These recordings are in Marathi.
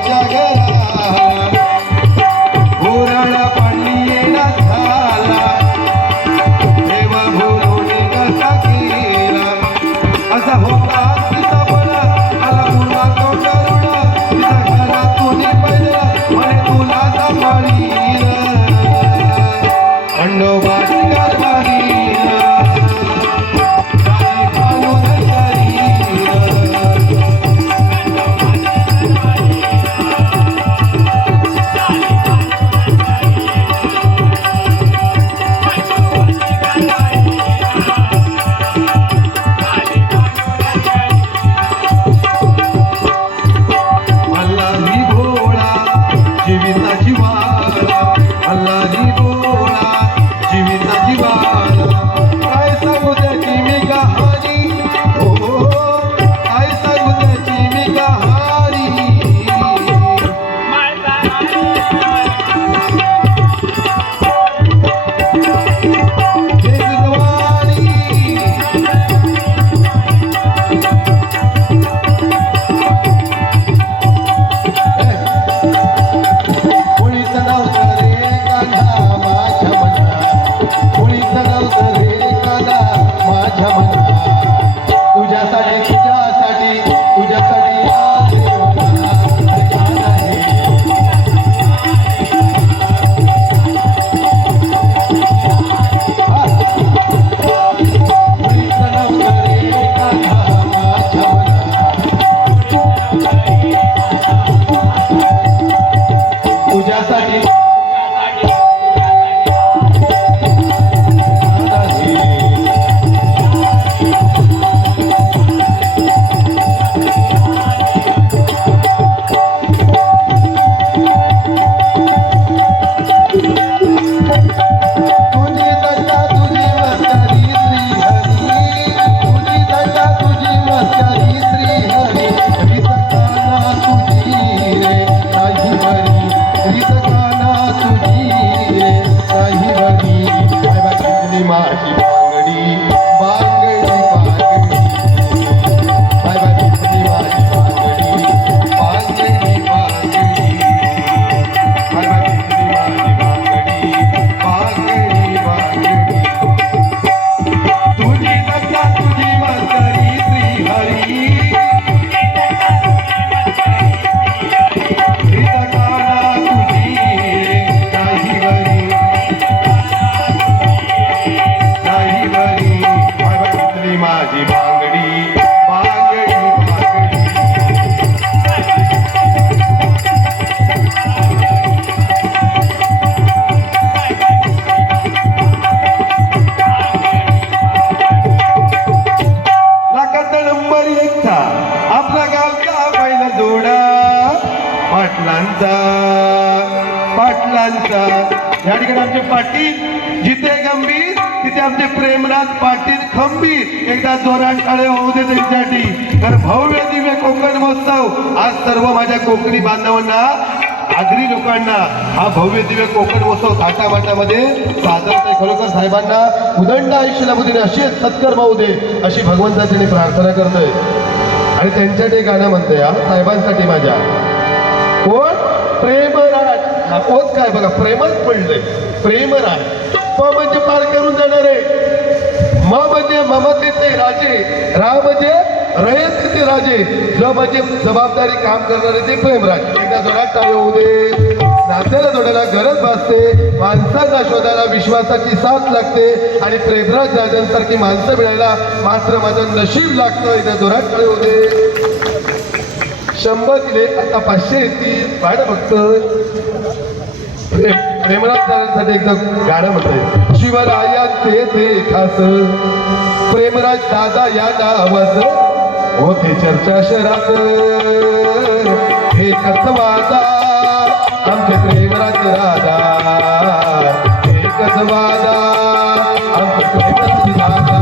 भाऊच्या माझ्या तुझ्यासाठी पाटलांचा पाटलांचा. या ठिकाणी आमचे पाटील जिथे गंभीर तिथे आमचे प्रेमनाथ पाटील खंबीर. एकदा जोरात काळे होऊ दे त्यांच्यासाठी. तर भव्य दिव्य कोकण महोत्सव. आज सर्व माझ्या कोकणी बांधवांना आगरी लोकांना हा भव्य दिव्य कोकण महोत्सव थाटामाटामध्ये सादर ते खरोखर साहेबांना उदंड आयुष्य लाभू दे अशी सत्कर्म होऊ दे अशी भगवंताची प्रार्थना करतोय. आणि त्यांच्यासाठी गाणं म्हणतोय हा साहेबांसाठी माझ्या. कोण? प्रेमराज. हा कोच काय बघा प्रेमच पडलंय प्रेमराज. प म्हणजे पार करून जाणार. आहे म म्हणजे ममतेचे राजे. रा म्हणजे रयतेचे राजे. ज म्हणजे जबाबदारी काम करणारे ते प्रेमराज. एकदा जोरात टाळे होऊ दे नात्याला जोडायला गरज भासते. माणसांना शोधायला विश्वासाची साथ लागते. आणि प्रेमराज राजांसारखी माणसं मिळायला मात्र माझं नशीब लागतं. एकदा जोरात टाळे होऊ दे शंभर दिले आता पाचशे येतील. पाहिलं फक्त. प्रेम- प्रेमराज एकदा गाणं म्हणतंय. शिवरायांचे ते खास. प्रेमराज दादा या नावाच होते चर्चा शहरात. हे वादा आमचे प्रेमराज राजा. कस वादा आमचे प्रेमराज दादा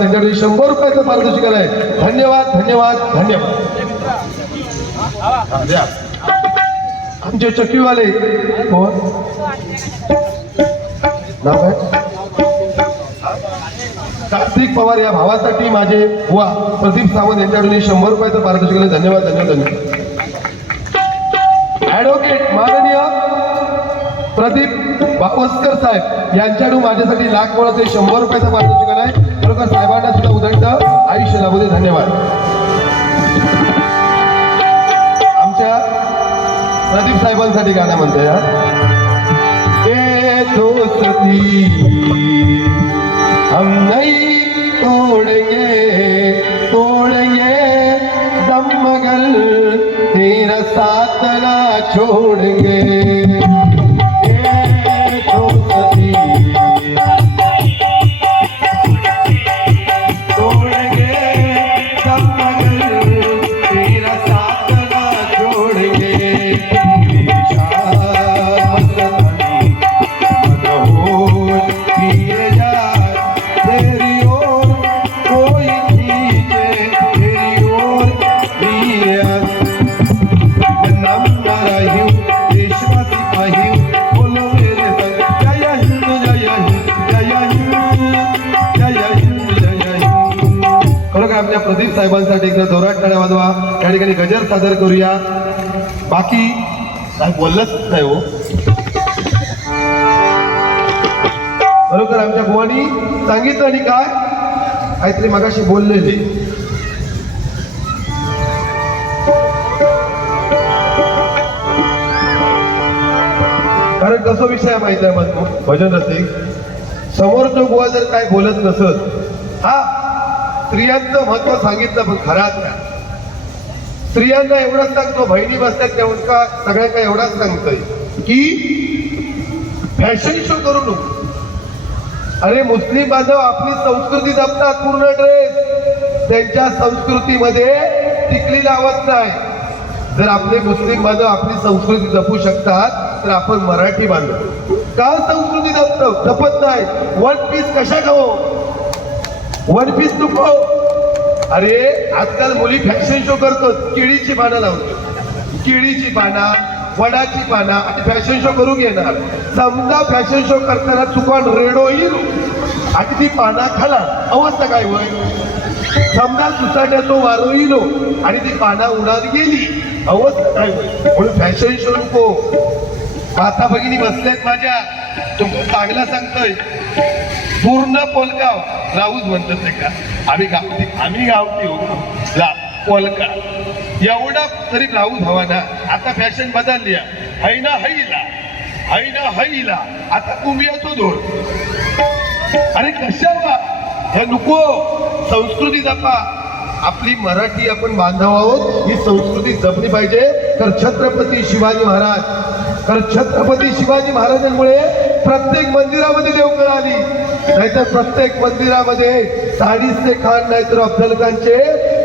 त्यांच्याकडे शंभर रुपयाचं पारितोषिक आहे धन्यवाद धन्यवाद धन्यवाद. आमचे चक्कीवाले कोण नाव काय? कार्तिक पवार या भावासाठी माझे बुवा प्रदीप सावंत यांच्याकडून शंभर रुपयाचं पारितोषिक आहे. धन्यवाद धन्यवाद धन्यवाद. ऍडव्होकेट माननीय प्रदीप बापस्कर साहेब यांच्याकडून माझ्यासाठी लाख मोळाचे शंभर रुपयाचं पारितोषिक आहे खरोखर साहेबांना सुद्धा उदंड आयुष्य लाभू दे धन्यवाद. आमच्या प्रदीप साहेबांसाठी गाणं म्हणतोय हम नहीं तोड़ेंगे तोड़ेंगे दम मगर तेरा साथ ना छोड़ेंगे। साहेबांसाठी एकदा जोरात टाळ्या वाजवा. त्या ठिकाणी गजर सादर करूया. बाकी काय बोललंच नाही हो. बरोबर आमच्या बुवानी सांगितलं आणि काय? काहीतरी मगाशी बोललेले. कारण कसं विषय आहे माहिती आहे मग भजन रसिक. तो बुवा जर काय बोलत नसत हा स्त्रियांचं महत्त्व सांगितलं पण खराच स्त्रियांना एवढंच सांगतो बहिणी बसतात तेवढा सगळ्यांना एवढाच सांगतोय की फॅशन शो करू नको. अरे मुस्लिम बांधव आपली संस्कृती जपतात पूर्ण ड्रेस त्यांच्या संस्कृतीमध्ये टिकली लावत नाही. जर आपले मुस्लिम बांधव आपली संस्कृती जपू शकतात तर आपण मराठी बांधव. का संस्कृती जपतो जपत नाही. वन पीस कशा खाऊ वन पीस नको. अरे आजकाल मुली फॅशन शो करतो केळीची पानं लावतो केळीची पाना वडाची पाना आणि फॅशन शो करून घेणार. समजा फॅशन शो करताना चुकून रेडो येईल. आणि ती पाना खाला अवस्था काय होय? समजा सुसाट्याचो वारो येलो आणि ती पाना उडाल गेली. अवस्था काय होय? म्हणून फॅशन शो नको? माता भगिनी बसल्यात माझ्या. तो चांगला सांगतोय. पूर्ण पोलगाव. राहूच म्हणतात ते का? आम्ही गावठी आम्ही गावठी होतो. ला पोलका एवढा तरी राऊज हवा ना आता फॅशन बदलली आहे. है ना हैला. है ना हैला. आता तुम्ही धोर. अरे कशावा हे नको. संस्कृती जपा. आपली मराठी आपण बांधव आहोत. ही संस्कृती जपली पाहिजे. तर छत्रपती शिवाजी महाराज. तर छत्रपती शिवाजी महाराजांमुळे प्रत्येक मंदिरामध्ये देवकळ आली. नाहीतर प्रत्येक मंदिरामध्ये साडीचे खान नाहीतर अफजल खानचे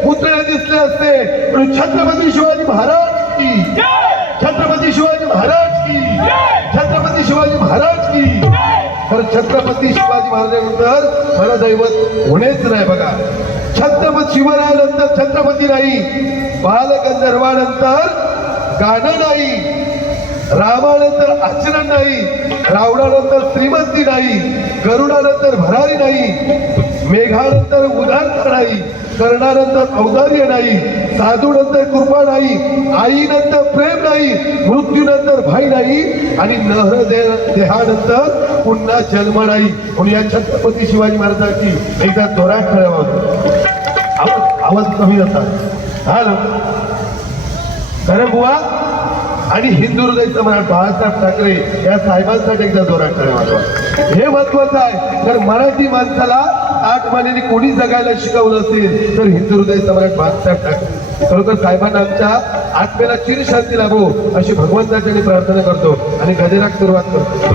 पुतळे दिसले असते. पण छत्रपती शिवाजी महाराज की? छत्रपती शिवाजी महाराज की? छत्रपती शिवाजी महाराज की? तर छत्रपती शिवाजी महाराजांनंतर मला दैवत होणेच नाही बघा. छत्रपती शिवरायानंतर छत्रपती नाही. बालगंधर्वानंतर गाणं नाही. रामानंतर आचरण नाही. रावणानंतर श्रीमंती नाही. गरुडानंतर भरारी नाही. मेघानंतर उदारता नाही कर्णानंतर औदार्य नाही साधूनंतर कृपा नाही आईनंतर प्रेम नाही मृत्यूनंतर भाई नाही आणि नहर देहानंतर पुन्हा जन्म नाही. म्हणून या छत्रपती शिवाजी महाराजांची एकदा जोरात ठरावा आवाज आवाज कमी जातात हा ना? खरं बुवा? आणि हिंदू हृदयचं म्हणा बाळासाहेब ठाकरे या साहेबांसाठी एकदा जोरात करावा हे महत्वाचं आहे. तर मराठी माणसाला आठ महिन्यांनी कोणी जगायला शिकवलं असेल तर हिंदू हृदय सम्राट बाळासाहेब ठाकरे खरोखर साहेबांना आमच्या आत्म्याला चिर शांती लाभो अशी भगवंताच्या प्रार्थना करतो आणि गजराक सुरुवात करतो.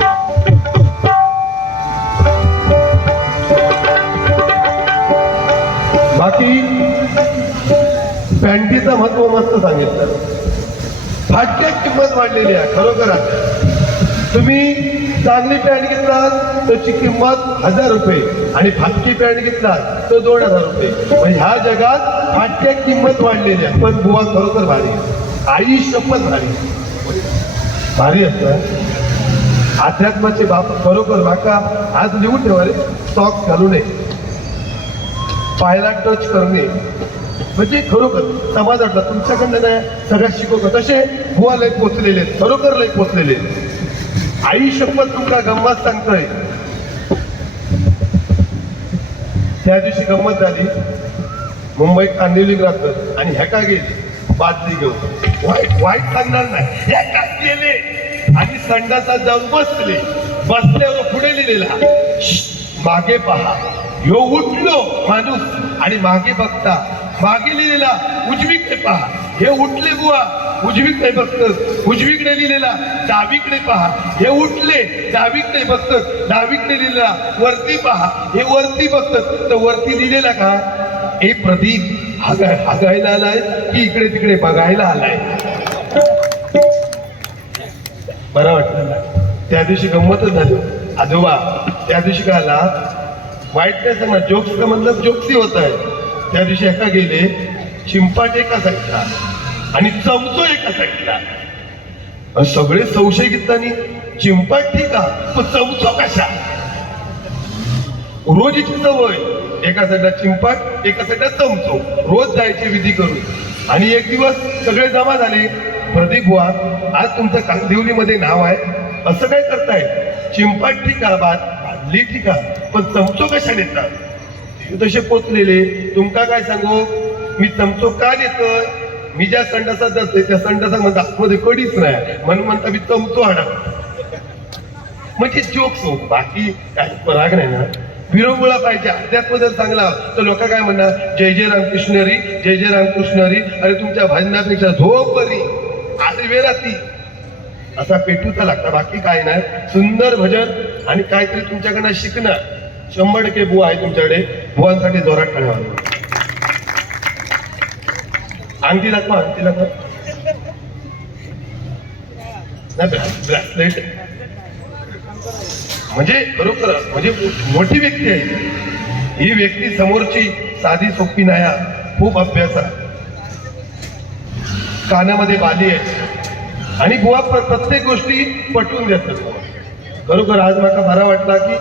बाकी पॅन्टीचं महत्त्व मस्त सांगितलं. फाटक्यात किंमत वाढलेली आहे खरोखर तुम्ही चांगली पॅन्ट घेतलात त्याची किंमत हजार रुपये. आणि फाटकी पॅन्ट घेतलात तर दोन हजार रुपये. म्हणजे ह्या जगात फाटक्या किंमत वाढलेली आहे. पण बुवा खरोखर भारी आई शपथ भारी भारी असतं अध्यात्माचे बाप खरोखर बाका आज लिहून ठेवा रे. स्टॉक घालू नये. पायाला टच करणे म्हणजे खरोखर समाजातला तुमच्याकडनं नाही सगळ्यात शिकवतो. तसे बुवा लय पोचलेले आहेत, खरोखर लय पोचलेले आहेत. आई शपथ तुमका गंमत सांगतोय. त्या दिवशी गंमत झाली. मुंबईत कांदिवली राहत आणि ह्याका गेली बादली घेऊन. वाईट वाईट सांगणार नाही. ह्याका गेले आणि संडासात जाऊन बसले. बसल्यावर पुढे लिहिलेला मागे पहा. ह्यो उठलो माणूस. आणि मागे बघता मागे लिहिलेला उजवीकडे पहा. हे उठले बुवा. उजवीकडे बघतस. उजवीकडे लिहिलेला डावीकडे पहा. हे उठले डावीकडे बघतस. डावीकडे लिहिलेला वरती पहा. हे वरती बघतस. तर वरती लिहिलेला का हे प्रदीप हागाय हागायला आलाय. की इकडे तिकडे बघायला आलाय. बरं वाटलं त्या दिवशी गंमतच झाली. आजोबा त्या दिवशी काय आला? वाईट काय सांगा जोक्स का मतलब जोक्सी होत आहे. त्या दिवशी एका गेले चिंपाट का सांगता आणि चमचो एका साईडला सगळे संशय घेतलानी चिंपाट ठीक आहे पण चमचो कशा रोजची सवय एका साईडला चिंपाट एका साईडला चमचो. रोज जायची विधी करून. आणि एक दिवस सगळे जमा झाले प्रदीप बुवा आज तुमचं कांदिवलीमध्ये नाव आहे. असं काय करताय? चिंपाट ठीक आहे बाद बादली ठीक आहे पण चमचो कशा देतात तसे पोचलेले तुमका काय सांगू? मी चमचो का देतोय मी ज्या संडासात जाते त्या संडासात म्हणतात आतमध्ये कडीच नाही. म्हणून म्हणता मी चमतो आणा. म्हणजे जोक्स होत बाकी काही राग नाही ना. विरंगुळा पाहिजे. अध्यात्म जर चांगला. तर लोक काय म्हणणार? जय जय रामकृष्णरी जय जय रामकृष्णरी अरे तुमच्या भजनापेक्षा झोप बरी. आधी वेराती असा पेटूचा लागता. बाकी काय नाही. सुंदर भजन आणि काहीतरी तुमच्याकडनं शिकणार शंभर टक्के बुवा आहे तुमच्याकडे. बुवांसाठी जोरात ठेवा अंगठी दाखवा अंगठी दाखवा. नाही ब्रॅसलेट म्हणजे खरोखर म्हणजे मोठी व्यक्ती आहे. ही व्यक्ती समोरची साधी सोपी नाही खूप अभ्यास आहे. कानामध्ये बाली आहे. आणि बुवा प्रत्येक गोष्टी पटवून देतात. खरोखर आज मला बरा वाटला की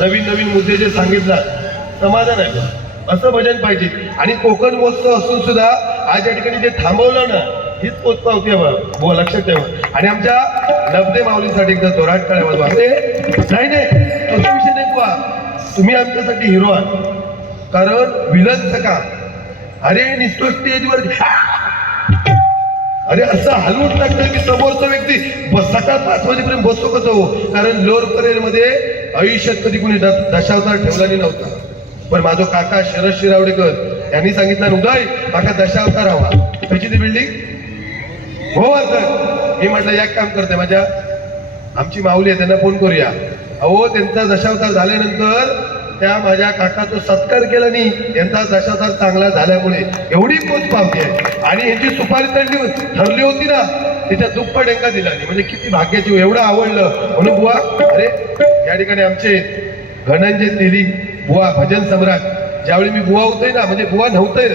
नवीन नवीन मुद्दे जे सांगितला समाधान आहे असं भजन पाहिजे. आणि कोकण महोत्सव असून सुद्धा आज या ठिकाणी जे थांबवलं ना हीच पोच पावती आहे बा. हो, लक्षात ठेवा. आणि आमच्या नबदे माऊलीसाठी एकदा जोराट कळावा अरे नाही नाही तसा विषय नाही तुम्ही आमच्यासाठी हिरो आहात. कारण विलनचं काम अरे निसतो स्टेजवर. अरे असं हलवून टाकतं की समोरचा व्यक्ती बस सकाळ पाच वाजेपर्यंत बसतो कसं हो कारण लोअर परेल मध्ये आयुष्यात कधी कुणी द- दशावतार ठेवला नव्हता. पण माझा काका शरद शिरावडेकर त्यांनी सांगितलं उदय माझा दशावतार हवा कशी ती बिल्डिंग हो, हो सर मी म्हटलं एक काम करते माझ्या आमची माऊली आहे त्यांना फोन करूया. अहो त्यांचा दशावतार झाल्यानंतर त्या माझ्या काकाचा सत्कार केला नाही. यांचा दशावतार चांगला झाल्यामुळे एवढी पोच पावती आहे. आणि यांची सुपारी तळली ठरली होती ना तिच्या दुप्पट एका दिला नाही. म्हणजे किती भाग्याची एवढं आवडलं. म्हणून बुवा अरे या ठिकाणी आमचे घनंजय दिली बुवा भजन सम्राट. ज्यावेळी मी बुवा होतोय ना म्हणजे बुवा नव्हतंय.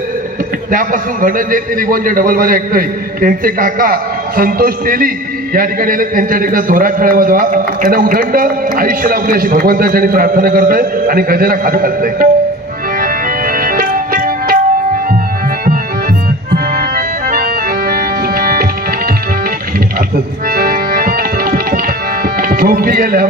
त्यापासून घनंजय ते बुवा जे डबलमध्ये ऐकतोय. त्यांचे काका संतोष तेली या ठिकाणी आले. त्यांच्या ठिकाणी धोरा खेळावा द्या त्यांना उदंड आयुष्य लाभले अशी भगवंताच्या प्रार्थना करतोय आणि गजेला खात घालतोय. आता झोपी गेल्या